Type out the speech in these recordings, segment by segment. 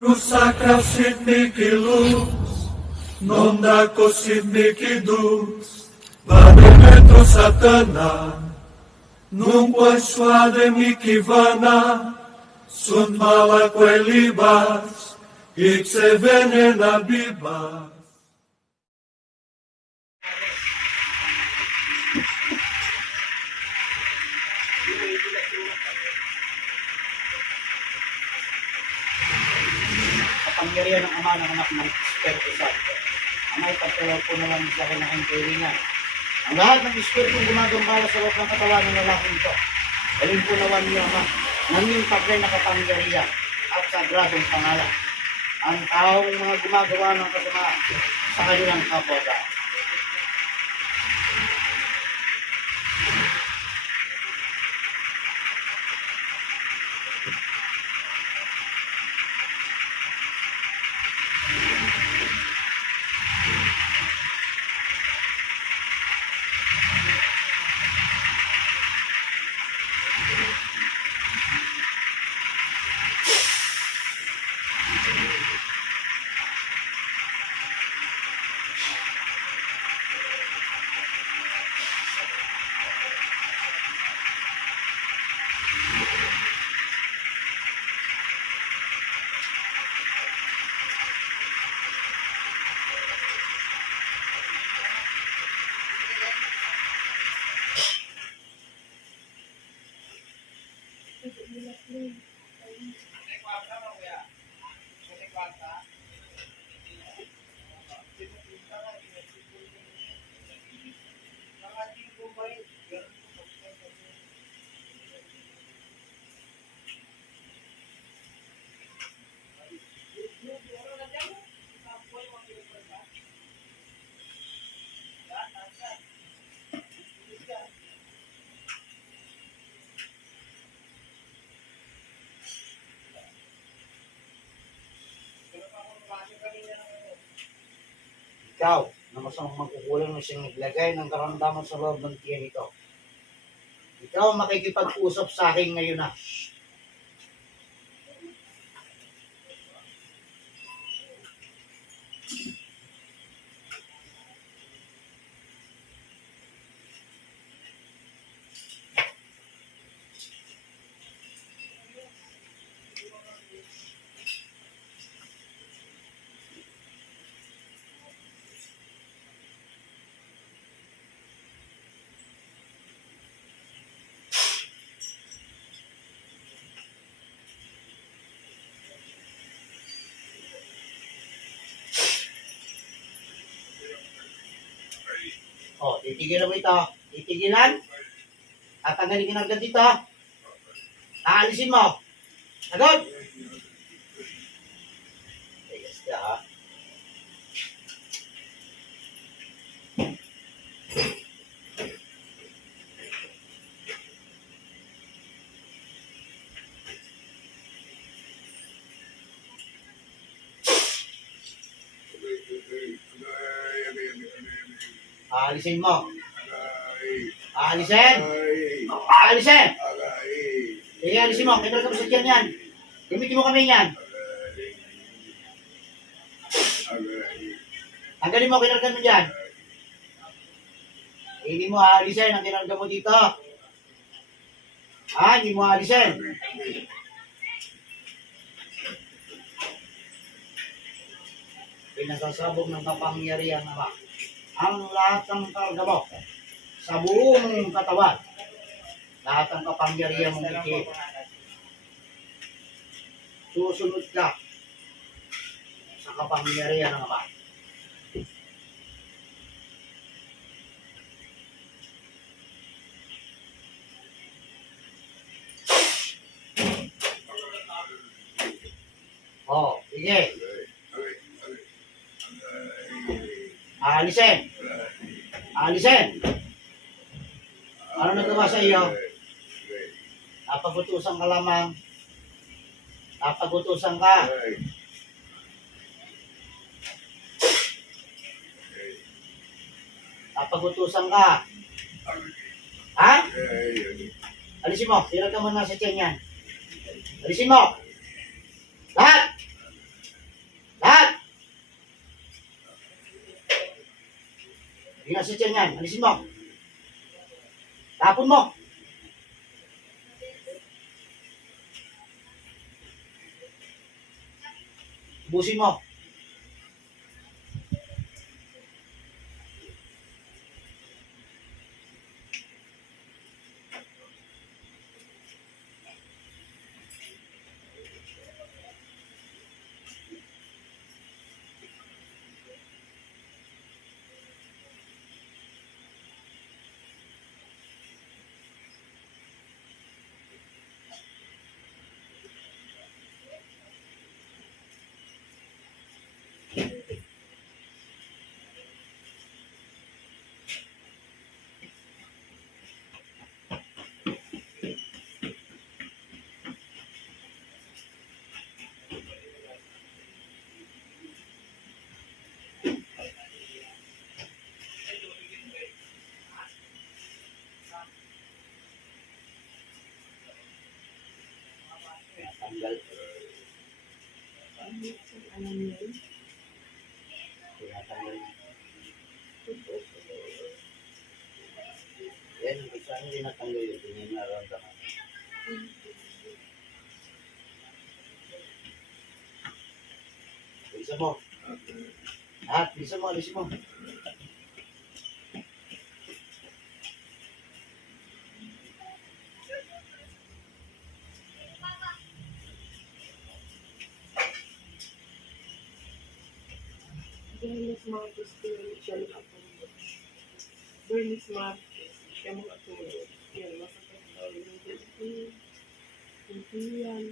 Rusaka sidniki luz, nondako sidniki dus, Bademetro satana, nungkwai suade mikivana, sunt malaque libas, ixe venena bibas. Kapangyarihan ng Ama, ng Anak, ng Espiritu Santo. Ang may pagtalaw po naman sa akin ng kahilingan. Ang lahat ng Espiritu gumagambala sa loob ng katawan ng lalaking ito. Galing po naman niyo, Ama, ng iyong taglay na kapangyarihan at sagradong pangalan. Ang taong mga gumagawa ng kasamaan sa kanilang kapwa-tao. Ikaw, na masamang magkukulang na siyang naglagay ng karamdaman sa loob ng tiyan ito. Ikaw makikipag-usap sa akin ngayon na. O, titigilan mo ito. Titigilan. At tanggalin kinagad dito. Aalisin mo. Agad. Ayos ka, ha. Aalisin mo. Aalisin. Aalisin. Sige, aalisin mo. Kinarga mo sa tiyan yan. Gamitin mo kami yan. Tanggalin mo, kinarga mo dyan. Hindi mo aalisin ang kinarga mo dito. Hindi mo aalisin. Pinasasabog ng kapangyarihan naman ang lahat ng karga mo sa buong katawan. Lahat ng kapangyarihan mong ikip. Susunod ka sa kapangyarihan ng Ama. Sige. Aalisin. Aalisin. Ano nagawa sa iyo? Napagutusan ka lamang. Napagutusan ka. Napagutusan ka. Ha? Alisin mo. Hirap ka muna sa tiyan yan. Alisin mo. Lahat. Tingnan sa tiyan yan. Alisin mo. Tapon mo. Ubusin mo. Tanggal. Tinatanggal. Yan, isa nyo tinatanggal yun. Tininaramdaman. Bilisan mo. Bilisan mo, alisin mo. Bernice Marcos siya nakatulog. Bernice Marcos siya makatulog. Yan, masakit daw yung dito. Hindi yan.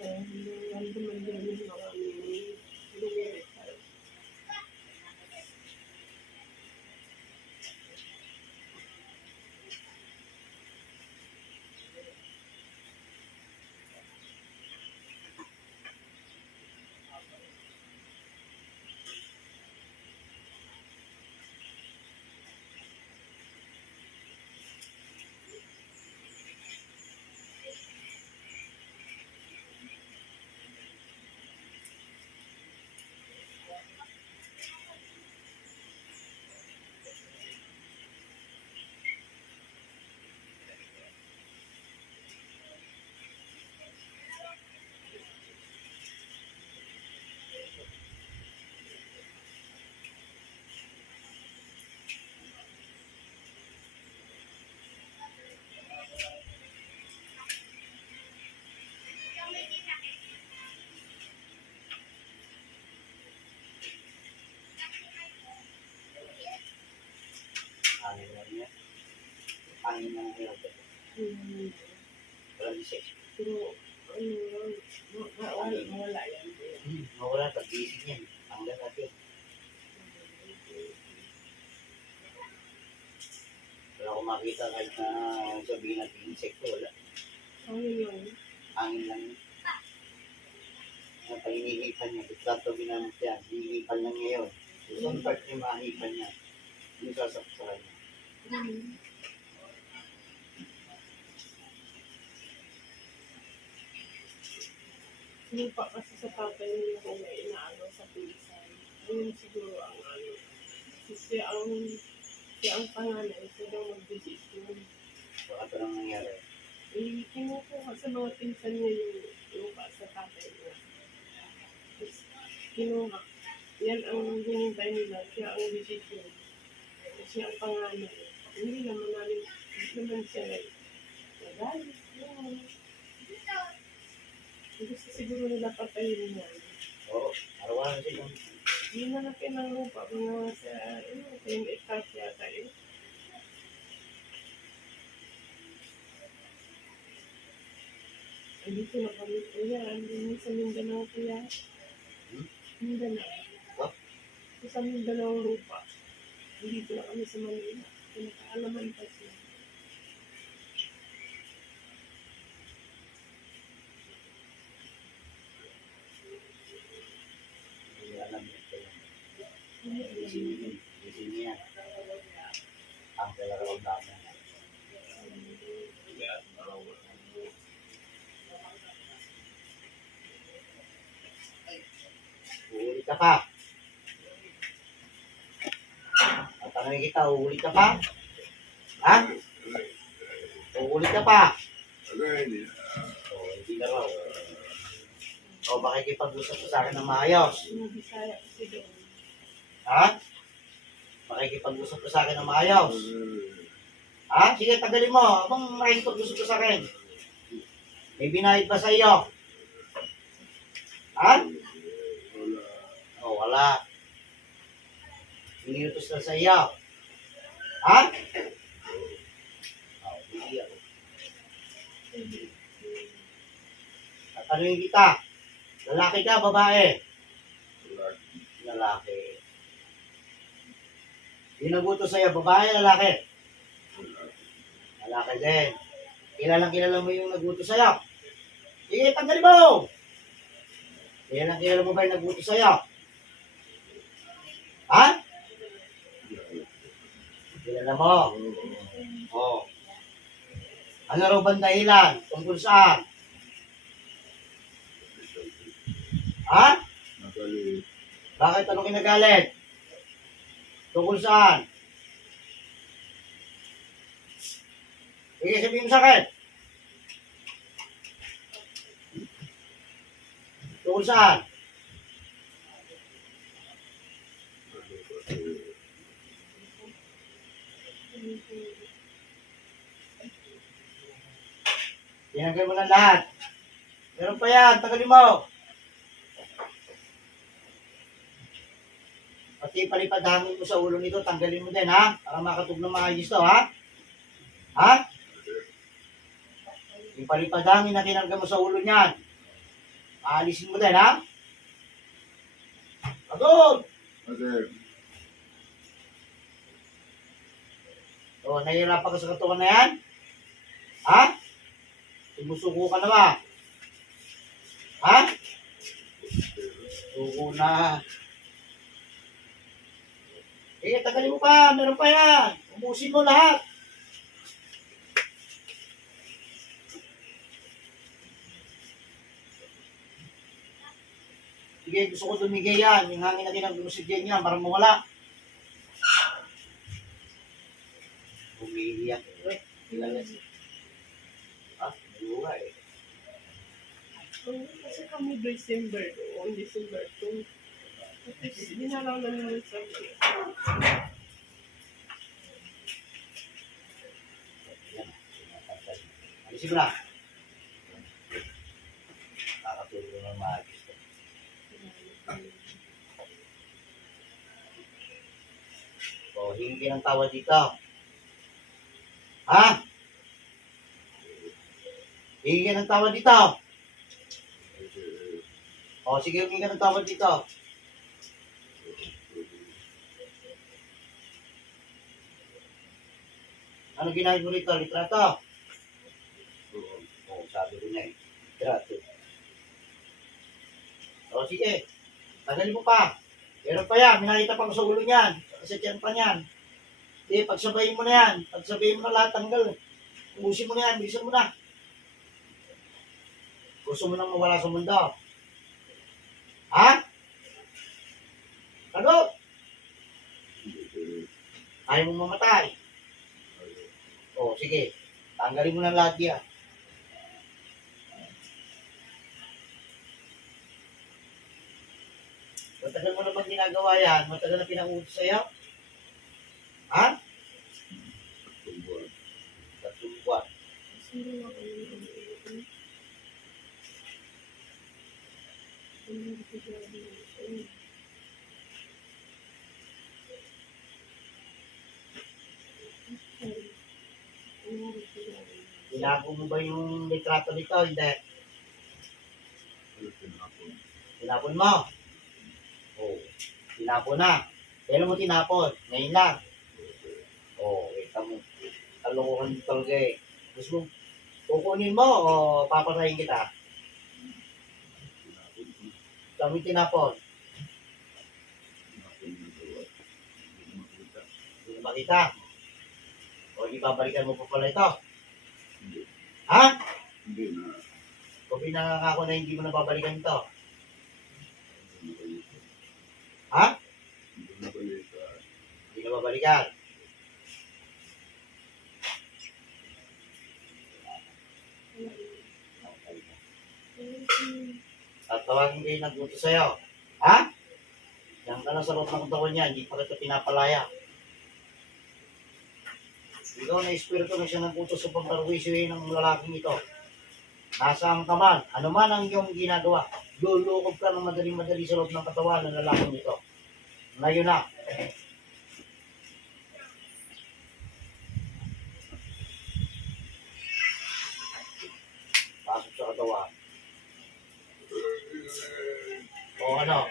Kaya nandun din yung mga lumilit. Hangin lang niya. Hangin lang niya. Wala disek. Pero, wala yan. Mawala, pag-iisip niyan. Tanggal natin. Wala akong makita kahit na sabihin natin insekto. Wala. Ano yun? Hangin lang yun. Pag inihipan niya, ito ginamit yan. Hinihipan lang niya yun. Isang part niya mahipan niya. Yung sasaksakan niya. Lupa kasi sa tatay nila kung may inaano sa pinsan. Ayun siguro ang ano. Kasi siya ang panganay, siya daw mag-desisyon. So, ito lang nangyari. Kinukuha sa mga pinsan niya yung lupa sa tatay niya. Tapos, kinuha. Yan ang hinintay nila, siya ang desisyon. Siya ang panganay. Hindi naman siya nagalit. Gusto siguro nila patayin niya. Oo, arawan siya. Hindi na natin ng lupa, mga sa, 10 hectares yata yun. Dito na kami kuya, andun sa Mindanao kuya. Mindanao. Sa Mindanao lupa. Dito na kami sa Manila. Pinakaalaman pa siya. Hindi alam niya. Isin niya. Ang talaga ang dami. Uuli ka pa. Tanongin kita, uulit ka pa? Ha? Uulit ka pa? Hindi ka raw. O, makikipag-usap ka sa akin ng maayos. Yung Bisaya kasi doon. Ha? Makikipag-usap ka sa akin ng maayos. Ha? Sige, tagalin mo. Abang makikipag-usap ka sa akin. May binayad ba sa iyo? Ha? O, wala. Iniutos na sa iyo. Ha? O, hindi ako. Tatanungin kita. Lalaki ka, babae? Lalaki. Binabuto sa'yo, babae, lalaki? Lalaki din. Kilala mo yung nagbuto sa'yo? Sige, tanggalin mo! Kilala mo ba yung nagbuto sa'yo? Ha? Kilala mo? Oo. Ano raw bang dahilan? Tungkol saan? Ha? Bakit ano kinagalit? Tungkol saan? Sige, sabihin mo sa akin. Tungkol saan? Tinanggal mo na lahat. Meron pa yan, tagalin mo. Pati palipad-hangin mo sa ulo nito, tanggalin mo din, ha? Para makatug ng maayos to, ha? Ha? Yung palipad-hangin na tinanggal mo sa ulo niyan, aalisin mo din, ha? Agod! O, nahihirapan ka sa katawan na yan? Ha? Sumusuko ka na ba? Ha? Suko na. Eh, tagalin mo pa. Meron pa yan. Ubusin mo lahat. Sige, gusto ko tumigay yan. Yung hangin na kinagumusid yan para mawala. Umiiyak. Kilala siya. Maluwa eh. Kasi kami December, on December 2. Tapos dinalaw na nila sa Alisin mo na. Nakatulong ng maagis. O, hingi ng tawad dito. Ha? Hingi ng tawad dito. O, sige, hingi ng tawad dito. Ano ginahit mo rito? Litrato? Oo, sabi ko na eh. Litrato. O, sige. Tagalin mo pa. Meron pa yan. Minakita pa ko sa ulo niyan. Sa tiyan pa niyan. Sige, pagsabayin mo na yan. Pagsabayin mo na lahat, tanggal. Ubusin mo na yan. Bilisan mo na. Gusto mo nang mawala sa mundo. Ha? Ano? Ayaw mo mamatay. O, sige. Tanggalin mo na lahat yan. Matagal mo na bang ginagawa yan? Matagal na pinangutos sa'yo? Ha? 3 buwan. Tinapo mo ba yung litrato nito? Hindi. Tinapon mo? Oo. Tinapon na. Kailan mo tinapon? Ngayon lang. Oo. Kita mo. Kalokohan talaga eh. Gusto mo, kukunin mo o papatayin kita? Kami tinapon. Hindi makita. O ibabalikan mo pa pala ito? Ha? Hindi na. Kung pinangako na hindi mo na babalikan ito? Ha? Hindi na balikan. Hindi na babalikan. Tatawagin kayo ng buto sa'yo. Ha? Yan ka lang sa loob ng katawan niya, hindi pa kita pinapalaya. Ikaw na espiritu na siya ng buto sa pagtarwisyohin ng lalaking ito. Nasaan ka man, ano man ang iyong ginagawa, lulukob ka ng madali-madali sa loob ng katawan ng lalaking ito. Ngayon na. Pasok sa katawan. O ano?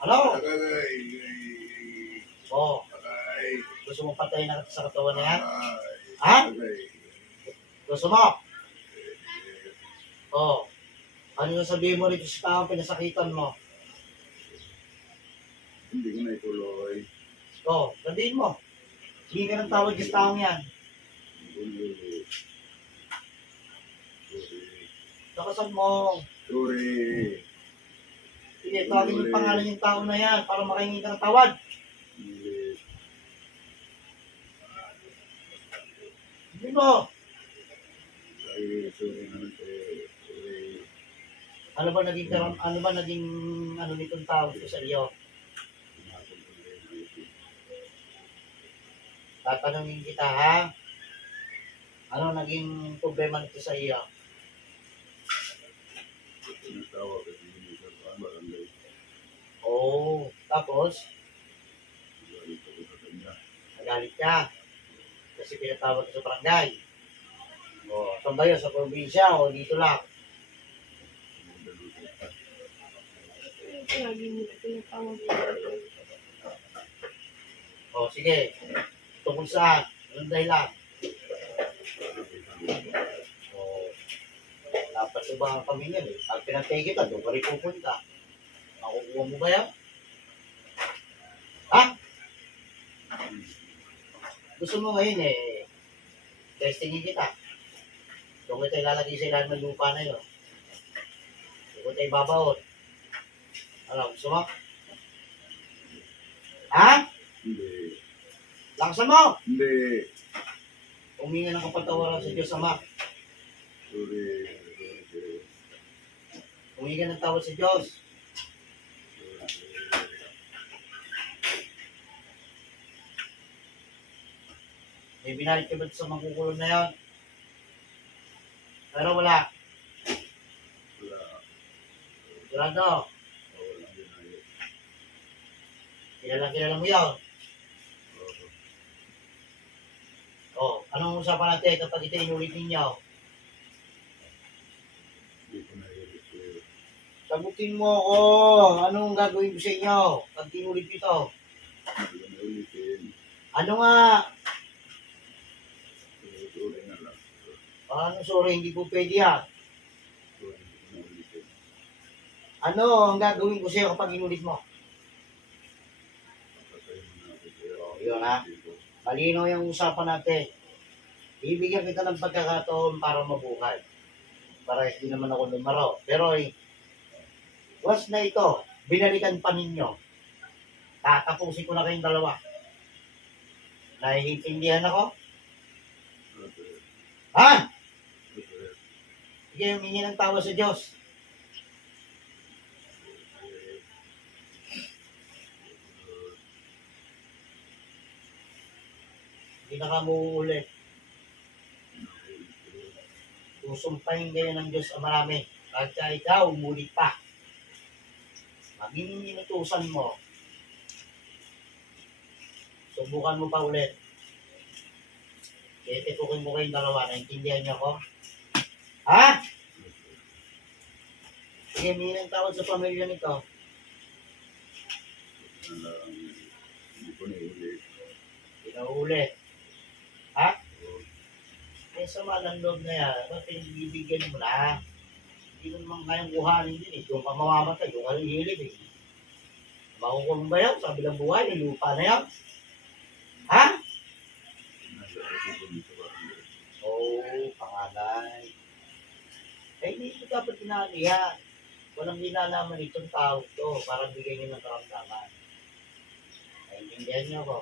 Ano? O, gusto mo patayin na sa katawan na yan? Ha? Gusto mo? O, ano yung sabihin mo rito sa taong pinasakitan mo? Hindi ko na ituloy. O, sabihin mo. Hindi ka ng tawag sa taong yan. Sakasan mo. Sorry. Sige, tawagin yung pangalan yung tao na yan para makahingi ka ng tawad. Hindi. Hindi mo. Ay, sorry naman sa'yo. Sorry. Ano ba naging ano nitong tao dito sa iyo? Pinapon ko na yun. Tatanungin kita ha? Ano naging problema nito sa iyo? Tinatawag kasi hindi sa barangay. Oh, tapos Galit ako sa kanya. nagalit ka kasi pinatawag ka sa barangay. O, saan ba yun? Sa probinsya o dito lang? Lagi nila tinatawag nila. O, sige. Tungkol saan? Anong dahilan? O, dapat ba ang kami yan eh? Pag pinatay kita, doon ka rin pupunta. Makukuha mo ba yan? Ha? Gusto mo ngayon eh, testingin kita. Doon kita ilalagay sa ilalim ng lupa na yun. Doon kita ibabaon. Ano, gusto mo? Ha? Hindi. Laksan mo! Hindi. Huminga ng kapatawaran sa Diyos Ama. Sorry. Sorry. Huminga ng tawad sa Diyos. May binalit ka ba sa mangkukulong na yan? Pero wala. Wala. Sigurado. Walang ginayos. Kilala mo yan. O, anong usapan natin kapag ito inulit ninyo? Hindi ko na i-repair. Sagutin mo ako. Anong gagawin ko sa inyo pag inulit ito? Hindi ko na ulitin. Ano nga? Sorry na lang. Ano sorry, hindi po pwede yan. Sorry, hindi ko na ulitin. Ano ang gagawin ko sa iyo kapag inulit mo? Papatayin mo na ako sa'yo. Yun, ha? Malino yung usapan natin. Ibigyan kita ng pagkakataon para mabuhay. Para hindi naman ako lumaro. Pero once na ito, binalikan pa ninyo. Tatapusin ko na kayong dalawa. Naiintindihan ako? Okay. Ha? Okay. Sige, humingi ng tawa sa Diyos. Hindi na ka muuulit. Susumpahin kayo ng Diyos ang marami. Pagka ikaw, umulit pa. Maging inutusan mo. Subukan mo pa ulit. Titipukin mo kayong dalawa. Naintindihan niyo ako? Ha? Sige, may ng tawad sa pamilya nito. Hindi ko na ulit. Pinaulit. Ha? Eh, sama ng loob na yan. Ba't pinagbibigyan mo na? Hindi mo naman kayang kuhanin din eh. Yung ka mamamatay, yung ka hihilip eh. Makukulong ba yan? Sa bilang buhay, yung lupa na yan. Ha? Nasa kasi ko dito barangay. Oo, panganay. Eh, hindi ito dapat pinalihan. Walang ginalaman itong tao to para bigyan niyo ng karamdaman. Naiintindihan niyo ako.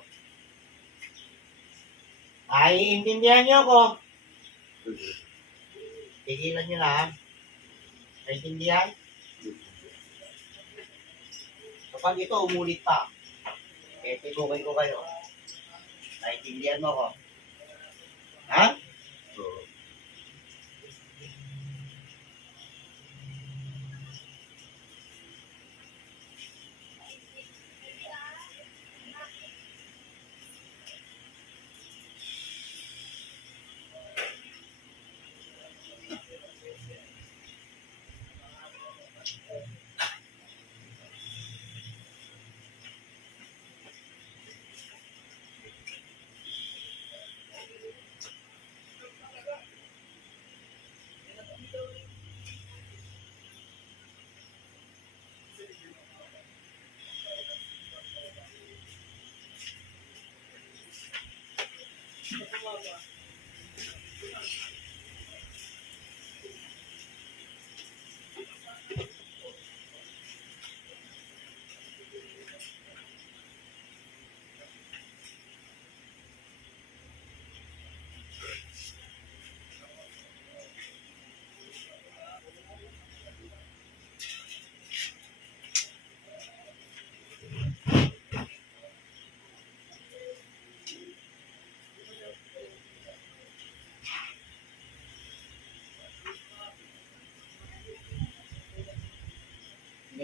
Naiintindihan niyo ako. Okay. Tigilan niyo na. Naiintindihan? Okay. Kapag ito umulit pa, titukoy ko kayo. Naintindihan mo ko? Ha? So,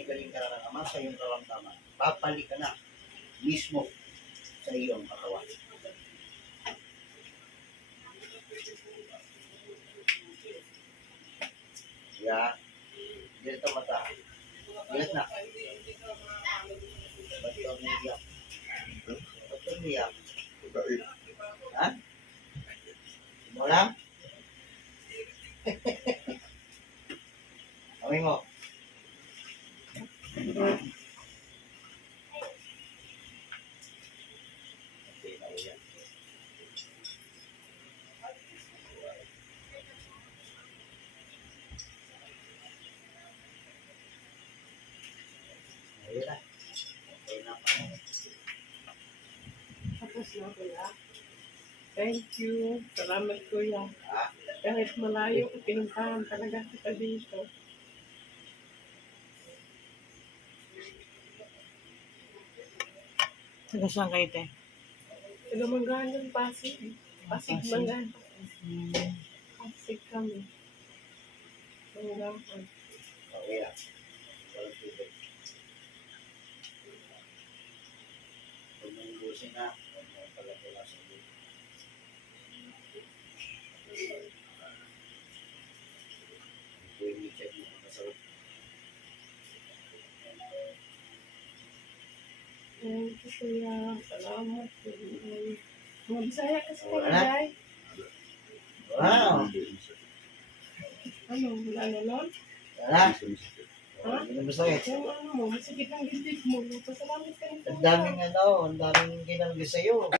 Galing ka na naman sa iyong karamdaman. Papalik ka na mismo sa iyong katawan. Yeah. Dito mata. Bilis na. Ba't ka umiiyak? Ba't ka umiiyak? pagkain. Ha? Mo lang? Kami mo. Okay na yan. Ayun na. Okay na pa. Tapos na kuya. Thank you. Salamat kuya. Ha? Kahit malayo, pinuntahan talaga kita dito. Taga saan kayo, te? Taga Manggahan, Pasig. Pasig, Pasig. Manggahan. Pasig kami. Manggahan. Okay na. Walang tubig. Huwag mo ubusin na. Huwag mo pala sa tubig. Huwag mo check mo kung masarap. Thank you kuya. Salamat. Mga Bisaya kasi kami, Wala. Day. Wow! Ano, wala na nun? Wala. Ha? Hindi na masakit. Yung ano mo, masakit ang dibdib mo. Pasalamat ka rin. Ang daming ang daming ginamit sa'yo.